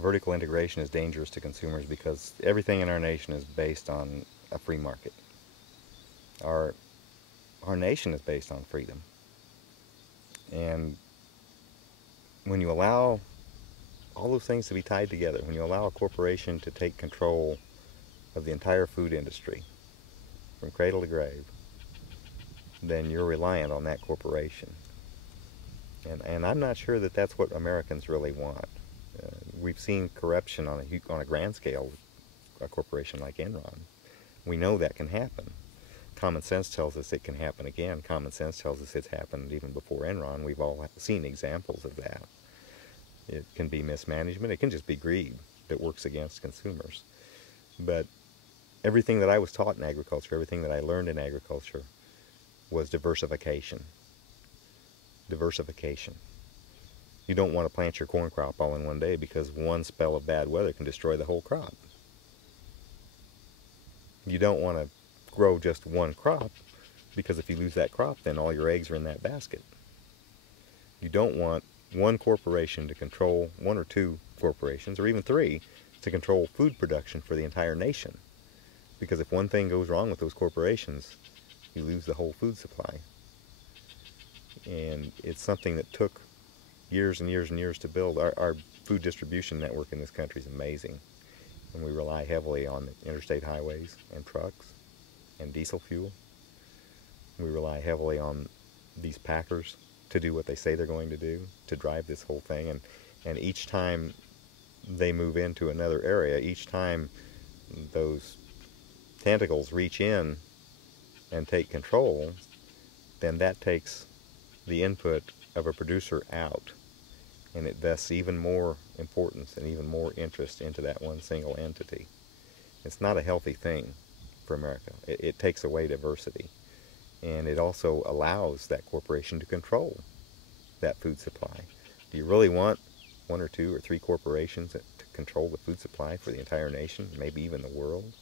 vertical integration is dangerous to consumers because everything in our nation is based on a free market. Our nation is based on freedom. And when you allow all those things to be tied together, when you allow a corporation to take control of the entire food industry from cradle to grave, then you're reliant on that corporation. And I'm not sure that that's what Americans really want. We've seen corruption on a grand scale, a corporation like Enron. We know that can happen. Common sense tells us it can happen again. Common sense tells us it's happened even before Enron. We've all seen examples of that. It can be mismanagement. It can just be greed that works against consumers. But everything that I was taught in agriculture, everything that I learned in agriculture was diversification. Diversification. You don't want to plant your corn crop all in one day because one spell of bad weather can destroy the whole crop. You don't want to grow just one crop because if you lose that crop, then all your eggs are in that basket. You don't want one corporation to control, one or two corporations, or even three, to control food production for the entire nation. Because if one thing goes wrong with those corporations, you lose the whole food supply. And it's something that took years and years and years to build. Our food distribution network in this country is amazing. And we rely heavily on interstate highways and trucks and diesel fuel. We rely heavily on these packers to do what they say they're going to do, to drive this whole thing. And each time they move into another area, each time those tentacles reach in and take control, then that takes the input of a producer out, and it vests even more importance and even more interest into that one single entity. It's not a healthy thing for America. It takes away diversity, and it also allows that corporation to control that food supply. Do you really want one or two or three corporations to control the food supply for the entire nation, maybe even the world?